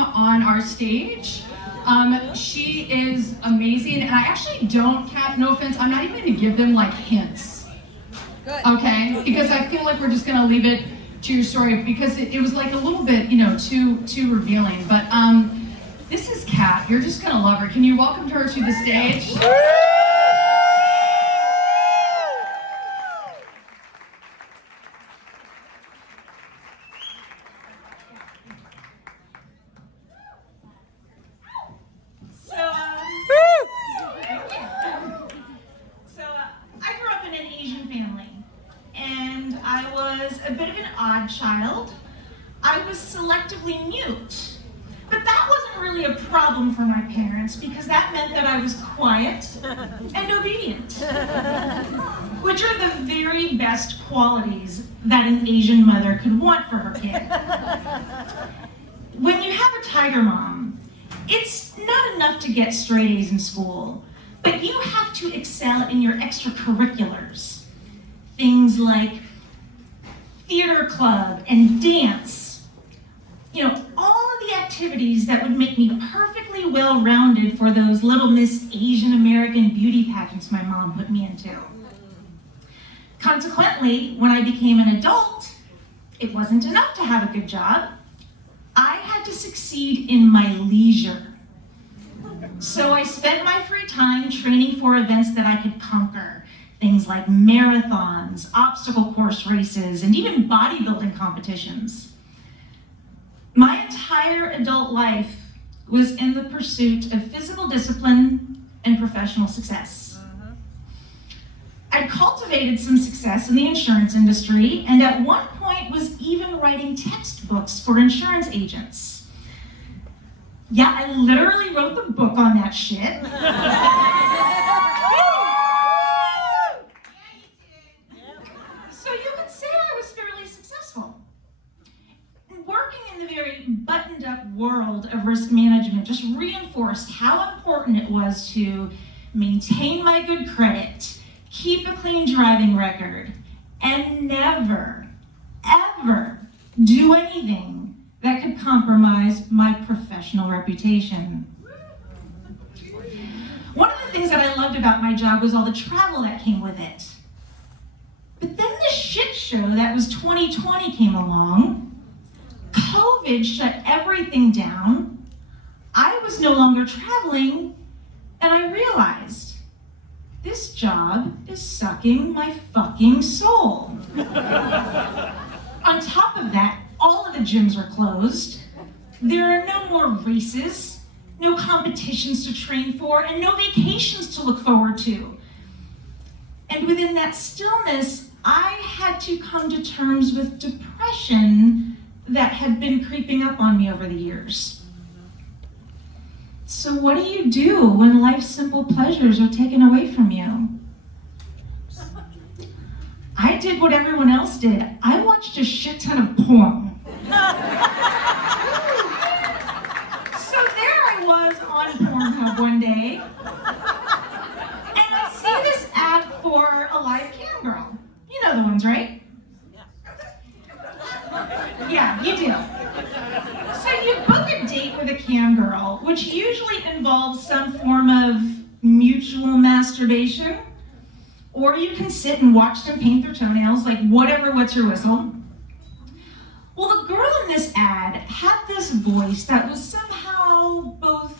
welcome on our stage. She is amazing, and I actually don't, Kat, no offense, I'm not even gonna give them like hints. Good. Okay? Because I feel like we're just gonna leave it to your story because it was like a little bit, too revealing. But this is Kat. You're just gonna love her. Can you welcome her to the stage? I grew up in an Asian family, and I was a bit of an odd child. I was selectively mute, but that wasn't really a problem for my parents because that meant that I was quiet and obedient, which are the very best qualities that an Asian mother could want for her kid. When you have a tiger mom, it's not enough to get straight A's in school, but you have to excel in your extracurriculars. Things like theater club and dance. All of the activities that would make me perfectly well-rounded for those Little Miss Asian American beauty pageants my mom put me into. Consequently, when I became an adult, it wasn't enough to have a good job. I had to succeed in my leisure. So I spent my free time training for events that I could conquer. Things like marathons, obstacle course races, and even bodybuilding competitions. My entire adult life was in the pursuit of physical discipline and professional success. I cultivated some success in the insurance industry, and at one point was even writing textbooks for insurance agents. Yeah, I literally wrote the book on that shit. So you could say I was fairly successful. Working in the very buttoned up world of risk management just reinforced how important it was to maintain my good credit, keep a clean driving record, and never, ever do anything that could compromise my professional reputation. One of the things that I loved about my job was all the travel that came with it. But then the shit show that was 2020 came along. COVID shut everything down. I was no longer traveling, and I realized this job is sucking my fucking soul. On top of that, all of the gyms are closed. There are no more races, no competitions to train for, and no vacations to look forward to. And within that stillness, I had to come to terms with depression that had been creeping up on me over the years. So what do you do when life's simple pleasures are taken away from you? I did what everyone else did. I watched a shit ton of porn. So there I was on Pornhub one day, and I see this ad for a live cam girl. You know the ones, right? Yeah, you do. So you book a date with a cam girl, which usually involves some form of mutual masturbation, or you can sit and watch them paint their toenails, like what's your whistle? Well, the girl in this ad had this voice that was somehow both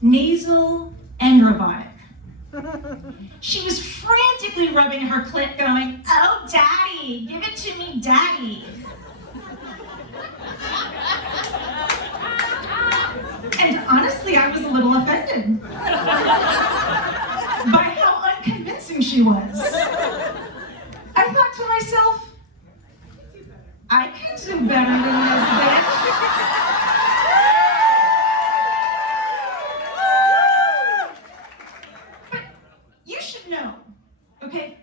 nasal and robotic. She was frantically rubbing her clit going, "Oh, daddy, give it to me, daddy." And honestly, I was a little offended by how unconvincing she was. I thought to myself, I can do better than this bitch. But you should know, okay,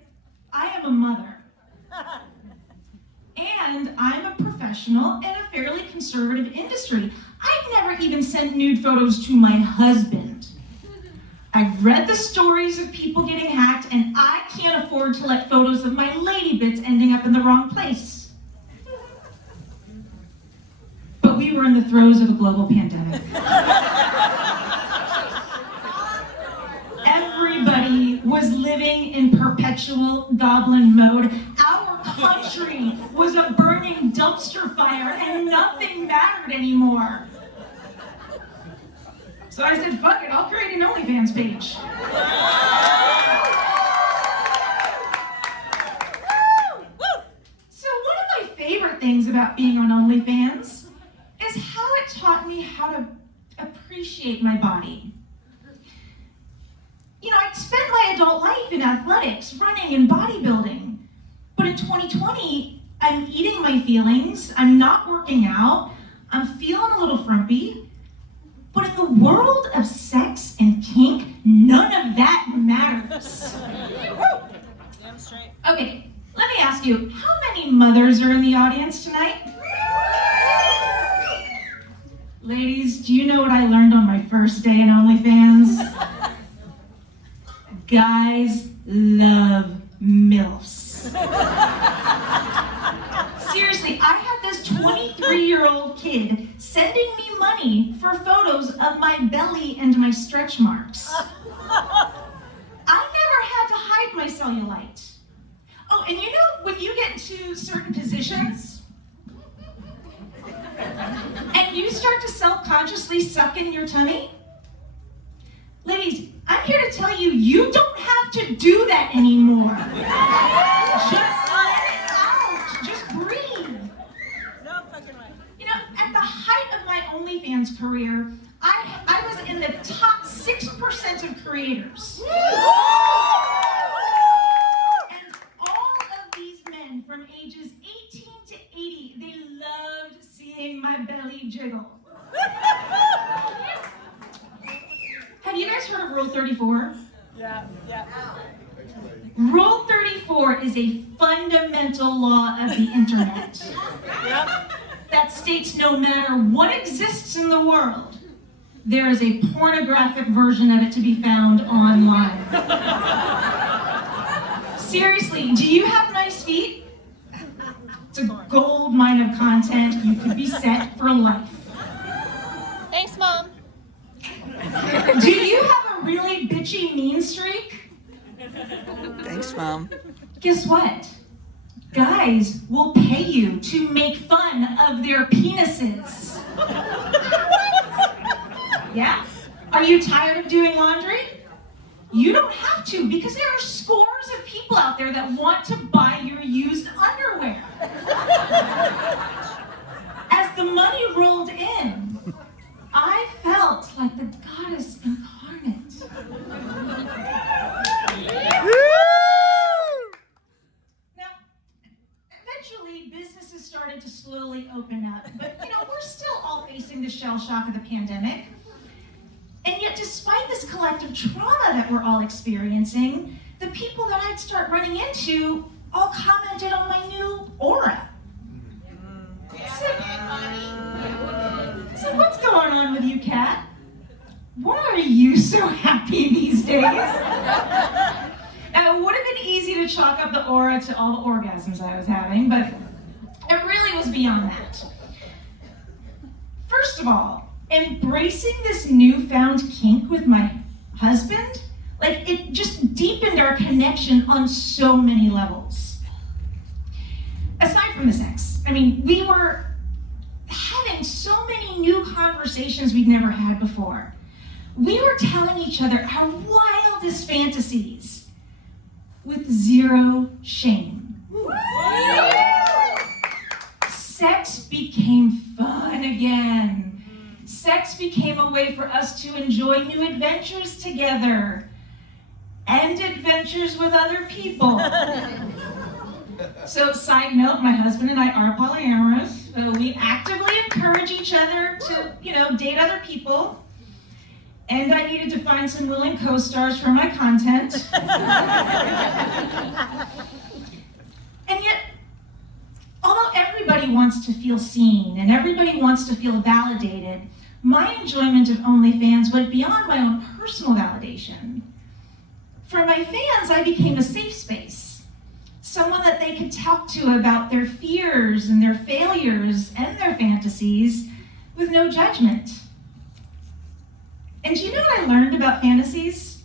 I am a mother. And I'm a professional in a fairly conservative industry. I've never even sent nude photos to my husband. I've read the stories of people getting hacked, and I can't afford to let photos of my lady bits ending up in the wrong place. But we we were in the throes of a global pandemic. Everybody was living in perpetual goblin mode. Our country was a burning dumpster fire and nothing mattered anymore. So I said, fuck it, I'll create an OnlyFans page. So one of my favorite things about being on OnlyFans is how it taught me how to appreciate my body. You know, I'd spent my adult life in athletics, running and bodybuilding. But in 2020, I'm eating my feelings, I'm not working out, I'm feeling a little frumpy. But in the world of sex and kink, none of that matters. Damn straight. Okay, let me ask you, how many mothers are in the audience tonight? Ladies, do you know what I learned on my first day in OnlyFans? Guys love MILFs. Seriously, I had this 23-year-old kid sending me money for photos of my belly and my stretch marks. I never had to hide my cellulite. Oh, and you know when you get into certain positions and you start to self-consciously suck in your tummy? Ladies, I'm here to tell you, you don't have to do that anymore. Just let it out. Just breathe. No fucking way. You know, at the height of my OnlyFans career, I was in the top 6% of creators. And all of these men from ages 18 to 80, they loved seeing my belly jiggle. Have you guys heard of Rule 34? Yeah. Rule 34 is a fundamental law of the internet Yep. that states no matter what exists in the world, there is a pornographic version of it to be found online. Seriously, do you have nice feet? It's a gold mine of content. You could be set for life. Thanks, Mom. Do you have a really bitchy mean streak? Thanks, Mom. Guess what? Guys will pay you to make fun of their penises. Yeah? Are you tired of doing laundry? You don't have to, because there are scores of people out there that want to buy your used underwear. As the money rolled in, I felt like the goddess incarnate. Now, eventually, businesses started to slowly open up, but you know, we're still all facing the shell shock of the pandemic. And yet, despite this collective trauma that we're all experiencing, the people that I'd start running into all commented on my new aura. So what's going on with you, Kat? Why are you so happy these days? Now, it would have been easy to chalk up the aura to all the orgasms I was having, but it really was beyond that. First of all, embracing this newfound kink with my husband, like it just deepened our connection on so many levels. Aside from the sex, I mean, we were having so many new conversations we'd never had before. We were telling each other our wildest fantasies with zero shame. Sex became fun again. Sex became a way for us to enjoy new adventures together and adventures with other people. So, side note, my husband and I are polyamorous. So we actively encourage each other to, date other people. And I needed to find some willing co-stars for my content. And yet, although everybody wants to feel seen and everybody wants to feel validated, my enjoyment of OnlyFans went beyond my own personal validation. For my fans, I became a safe space. Someone that they could talk to about their fears and their failures and their fantasies with no judgment. And do you know what I learned about fantasies?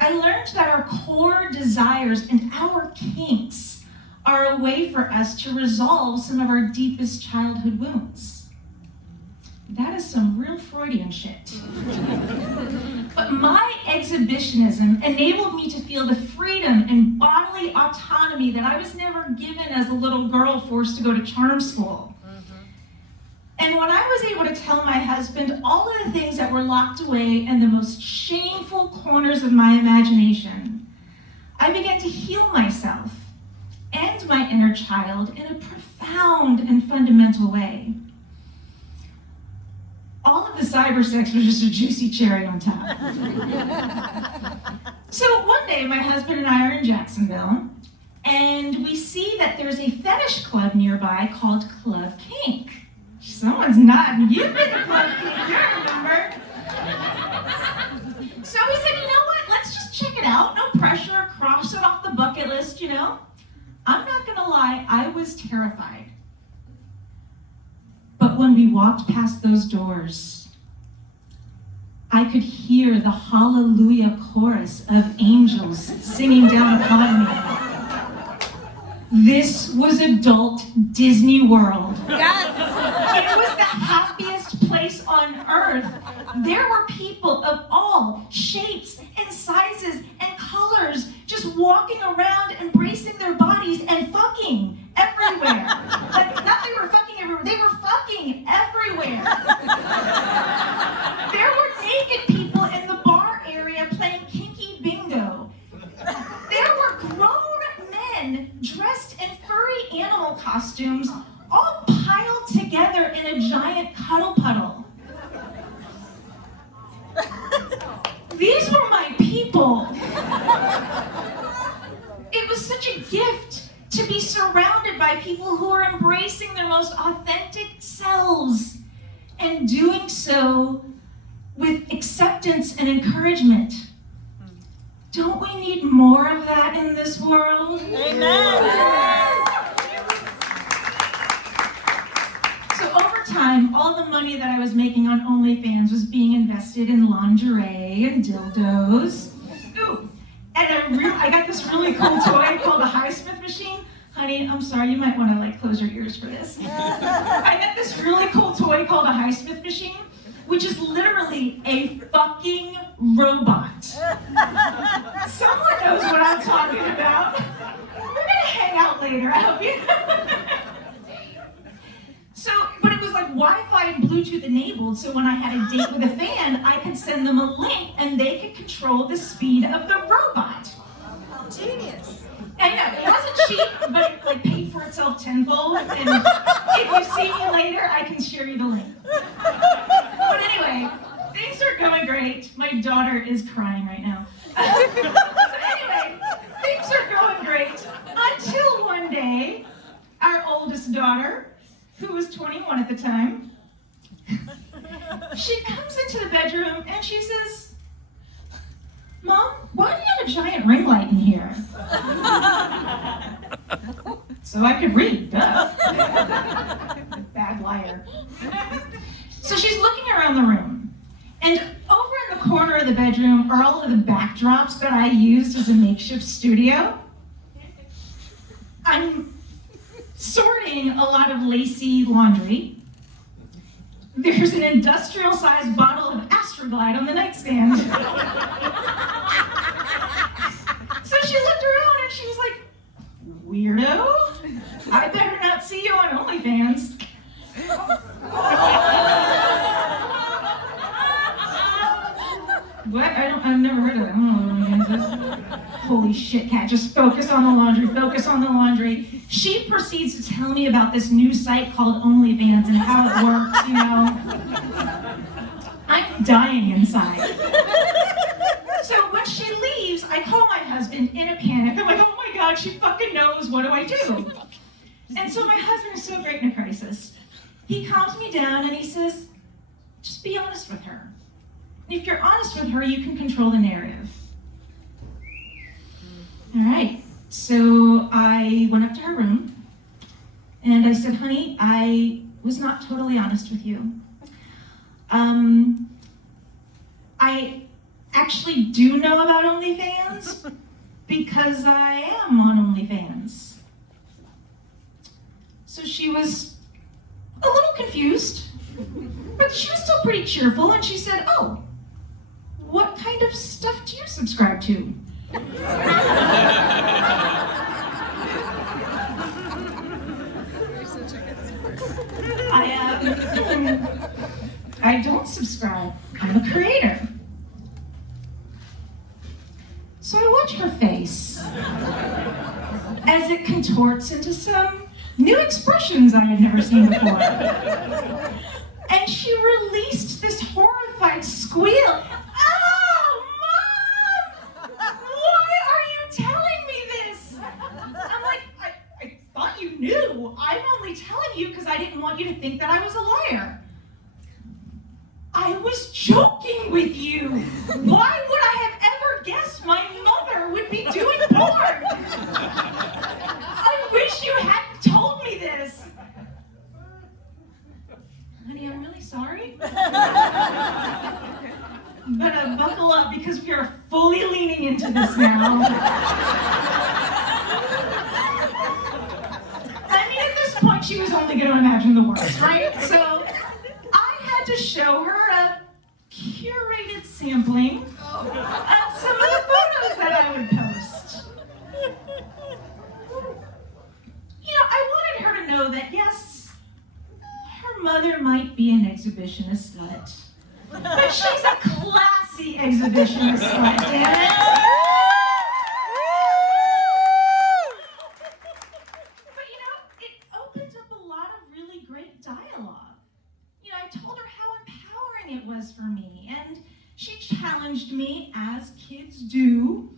I learned that our core desires and our kinks are a way for us to resolve some of our deepest childhood wounds. That is some real Freudian shit. But my exhibitionism enabled me to feel the freedom and bodily autonomy that I was never given as a little girl forced to go to charm school. And when I was able to tell my husband all of the things that were locked away in the most shameful corners of my imagination, I began to heal myself and my inner child in a profound and fundamental way. All of the cyber sex was just a juicy cherry on top. So one day, my husband and I are in Jacksonville, and we see that there's a fetish club nearby called Club Kink. Someone's nodding. You've been to Club Kink, I remember. So we said, you know what? Let's just check it out. No pressure. Cross it off the bucket list, you know? I'm not gonna lie, I was terrified. But when we walked past those doors, I could hear the hallelujah chorus of angels singing down upon me. This was adult Disney World. Yes. It was the happiest place on earth. There were people of all shapes and sizes and colors just walking around, embracing their bodies and fucking everywhere. Like, not they were fucking everywhere, they were fucking everywhere. There were naked people in the bar area playing kinky bingo. There were grown men dressed in furry animal costumes, all piled together in a giant cuddle puddle. These were my people. It was such a gift to be surrounded by people who are embracing their most authentic selves and doing so with acceptance and encouragement. Don't we need more of that in this world? Amen. So over time, all the money that I was making on OnlyFans was being invested in lingerie and dildos. Ooh, and I got this really cool toy called a Highsmith machine. Honey, I'm sorry, you might want to close your ears for this. I got this really cool toy called a Highsmith machine, which is literally a fucking robot. Someone knows what I'm talking about. We're gonna hang out later, I hope you. So, but it was like Wi-Fi and Bluetooth enabled, so when I had a date with a fan, I could send them a link and they could control the speed of the robot. Genius. I know, it wasn't cheap, but it paid for itself tenfold, and if you see me later, I can share you the link. But anyway, things are going great. My daughter is crying right now. So anyway, things are going great until one day, our oldest daughter, who was 21 at the time, she comes into the bedroom and she says, "Mom, why do you have a giant ring light in here?" So I could read, duh. Bad liar. So she's looking around the room, and over in the corner of the bedroom are all of the backdrops that I used as a makeshift studio. I'm sorting a lot of lacy laundry. There's an industrial-sized bottle of Astroglide on the nightstand. So she looked around and she was like, "Weirdo, I better not see you on OnlyFans." What? I've never heard of that. I don't know what OnlyFans is. Holy shit, Kat, just focus on the laundry, focus on the laundry. She proceeds to tell me about this new site called OnlyFans and how it works, you know. I'm dying inside. So when she leaves, I call my husband in a panic. I'm like, oh my God, she fucking knows, what do I do? And so my husband is so great in a crisis. He calms me down and he says, just be honest with her. And if you're honest with her, you can control the narrative. All right, so I went up to her room and I said, honey, I was not totally honest with you. I actually do know about OnlyFans because I am on OnlyFans. So she was a little confused, but she was still pretty cheerful, and she said, "Oh, what kind of stuff do you subscribe to?" I don't subscribe. I'm a creator. So I watch her face as it contorts into some new expressions I had never seen before. And she released this horrified squeal. "Oh, Mom! Why are you telling me this?" I'm like, I thought you knew. I'm only telling you because I didn't want you to think that I was a liar. I was joking with you. Why would I have ever guessed my mother would be doing porn? I wish you hadn't told me this. Honey, I'm really sorry. But buckle up because we are fully leaning into this now. I mean, at this point, she was only going to imagine the worst, right? So I had to show her a curated sampling of some of the photos that I would post. You know, I wanted her to know that, yes, her mother might be an exhibitionist slut, but she's a classy exhibitionist slut, damn it. But you know, it opened up a lot of really great dialogue. You know, I told her how empowering it was for me, and she challenged me, as kids do,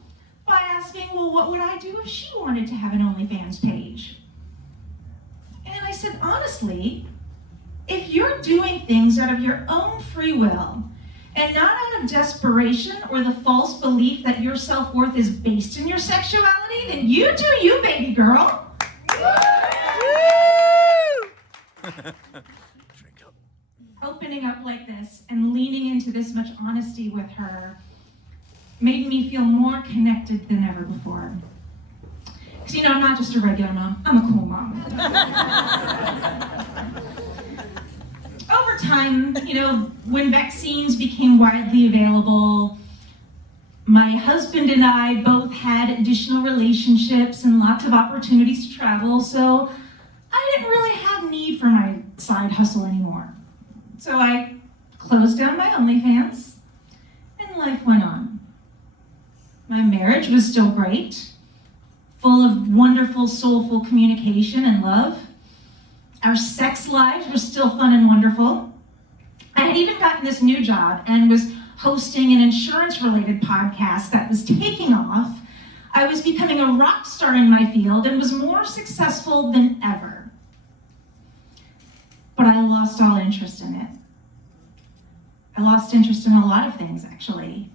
by asking, well, what would I do if she wanted to have an OnlyFans page? And I said, honestly, if you're doing things out of your own free will, and not out of desperation or the false belief that your self-worth is based in your sexuality, then you do you, baby girl. Opening up like this and leaning into this much honesty with her made me feel more connected than ever before. Because, you know, I'm not just a regular mom, I'm a cool mom. Over time, you know, when vaccines became widely available, my husband and I both had additional relationships and lots of opportunities to travel, so I didn't really have need for my side hustle anymore. So I closed down my OnlyFans, and life went on. My marriage was still great, full of wonderful, soulful communication and love. Our sex lives were still fun and wonderful. I had even gotten this new job and was hosting an insurance-related podcast that was taking off. I was becoming a rock star in my field and was more successful than ever. But I lost all interest in it. I lost interest in a lot of things, actually.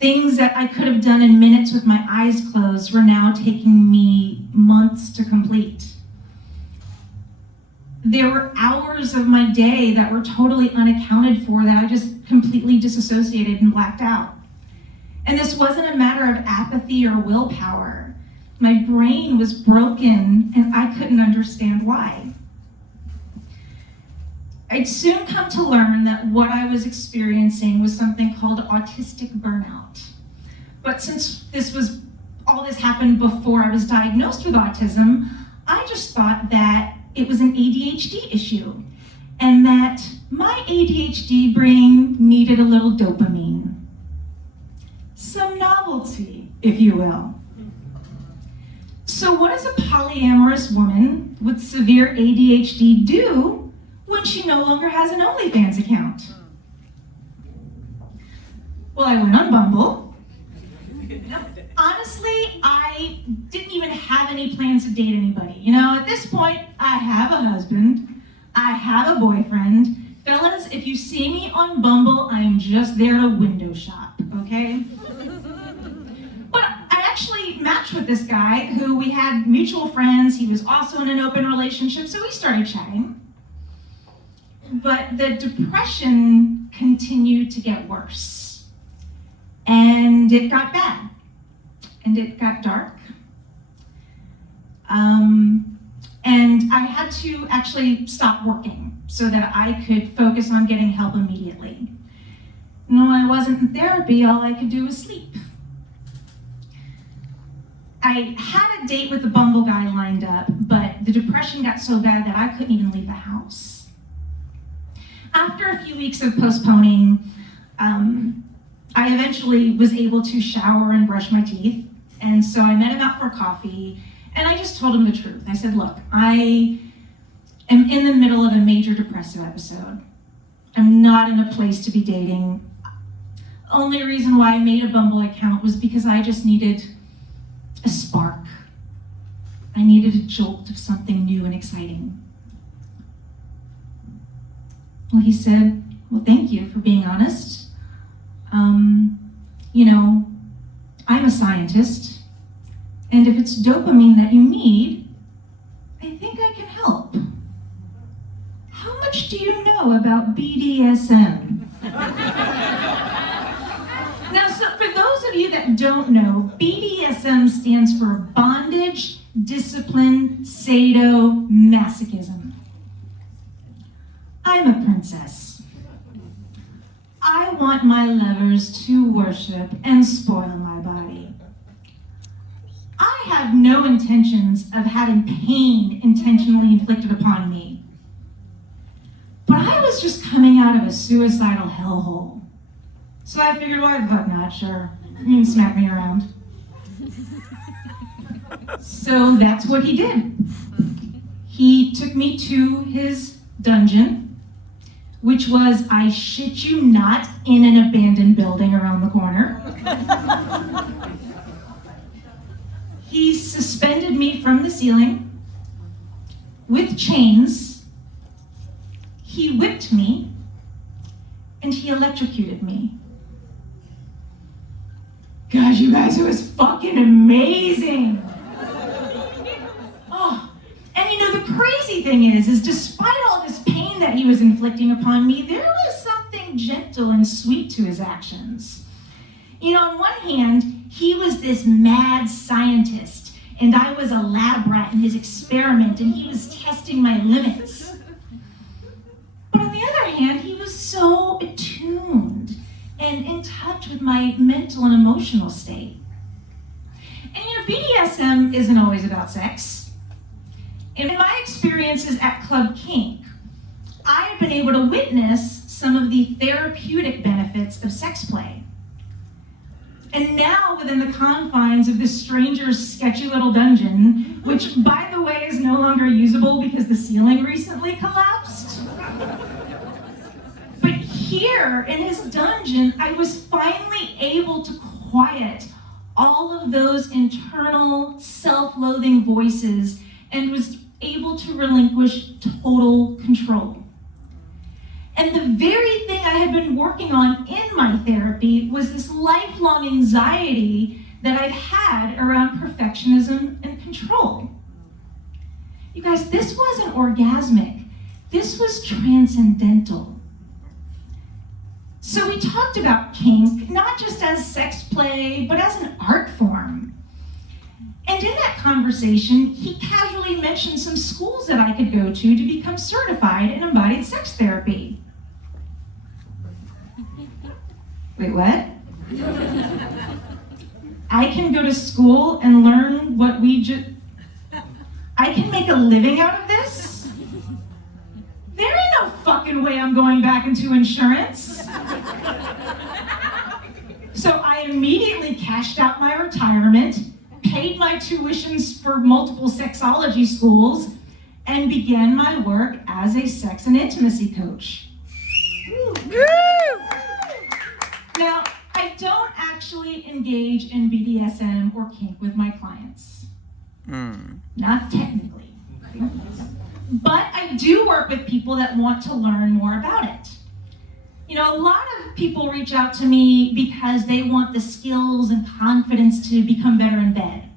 Things that I could have done in minutes with my eyes closed were now taking me months to complete. There were hours of my day that were totally unaccounted for that I just completely disassociated and blacked out. And this wasn't a matter of apathy or willpower. My brain was broken and I couldn't understand why. I'd soon come to learn that what I was experiencing was something called autistic burnout. But since all this happened before I was diagnosed with autism, I just thought that it was an ADHD issue and that my ADHD brain needed a little dopamine. Some novelty, if you will. So what does a polyamorous woman with severe ADHD do when she no longer has an OnlyFans account? Well, I went on Bumble. Honestly, I didn't even have any plans to date anybody. You know, at this point, I have a husband, I have a boyfriend. Fellas, if you see me on Bumble, I'm just there to window shop, okay? But I actually matched with this guy who we had mutual friends. He was also in an open relationship, so we started chatting. But the depression continued to get worse. And it got bad. And it got dark. And I had to actually stop working so that I could focus on getting help immediately. No, I wasn't in therapy, all I could do was sleep. I had a date with the Bumble guy lined up, but the depression got so bad that I couldn't even leave the house. After a few weeks of postponing, I eventually was able to shower and brush my teeth, and so I met him out for coffee, and I just told him the truth. I said, look, I am in the middle of a major depressive episode. I'm not in a place to be dating. Only reason why I made a Bumble account was because I just needed a spark. I needed a jolt of something new and exciting. Well, he said, well, thank you for being honest. I'm a scientist, and if it's dopamine that you need, I think I can help. How much do you know about BDSM? Now, so for those of you that don't know, BDSM stands for bondage, discipline, sadomasochism. I'm a princess. I want my lovers to worship and spoil my body. I have no intentions of having pain intentionally inflicted upon me. But I was just coming out of a suicidal hellhole. So I figured, why the fuck not? Sure, you can smack me around. So that's what he did. He took me to his dungeon, which was, I shit you not, in an abandoned building around the corner. He suspended me from the ceiling with chains. He whipped me, and he electrocuted me. God, you guys, it was fucking amazing. Oh, and the crazy thing is despite all this pain that he was inflicting upon me, there was something gentle and sweet to his actions. On one hand, he was this mad scientist, and I was a lab rat in his experiment, and he was testing my limits. But on the other hand, he was so attuned and in touch with my mental and emotional state. And BDSM isn't always about sex. In my experiences at Club Kink, I have been able to witness some of the therapeutic benefits of sex play. And now, within the confines of this stranger's sketchy little dungeon, which, by the way, is no longer usable because the ceiling recently collapsed. But here, in his dungeon, I was finally able to quiet all of those internal, self-loathing voices and was able to relinquish total control. And the very thing I had been working on in my therapy was this lifelong anxiety that I've had around perfectionism and control. You guys, this wasn't orgasmic. This was transcendental. So we talked about kink, not just as sex play, but as an art form. And in that conversation, he casually mentioned some schools that I could go to become certified in embodied sex therapy. Wait, what? I can go to school and learn what I can make a living out of this? There ain't no fucking way I'm going back into insurance. So I immediately cashed out my retirement, paid my tuitions for multiple sexology schools, and began my work as a sex and intimacy coach. Now, I don't actually engage in BDSM or kink with my clients. Not technically. But I do work with people that want to learn more about it. A lot of people reach out to me because they want the skills and confidence to become better in bed.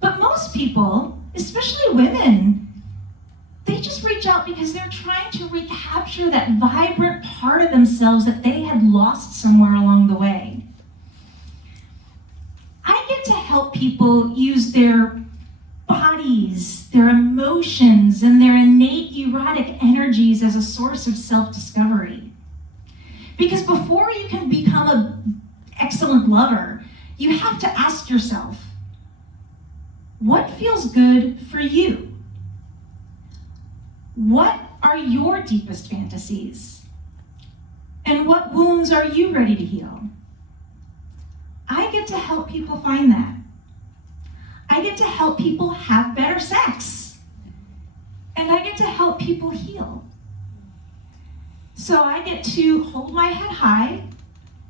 But most people, especially women, they just reach out because they're trying to recapture that vibrant part of themselves that they had lost somewhere along the way. I get to help people use their bodies, their emotions, and their innate erotic energies as a source of self-discovery. Because before you can become an excellent lover, you have to ask yourself, what feels good for you? What are your deepest fantasies? And what wounds are you ready to heal? I get to help people find that. I get to help people have better sex. And I get to help people heal. So I get to hold my head high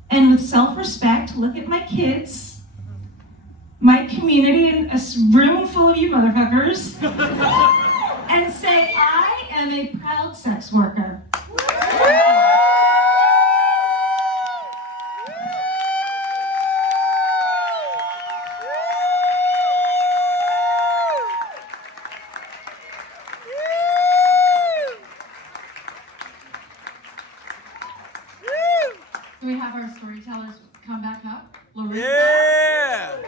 and with self-respect look at my kids, my community, and a room full of you motherfuckers, and say, I am a proud sex worker. Do we have our storytellers come back up? Larissa? Yeah!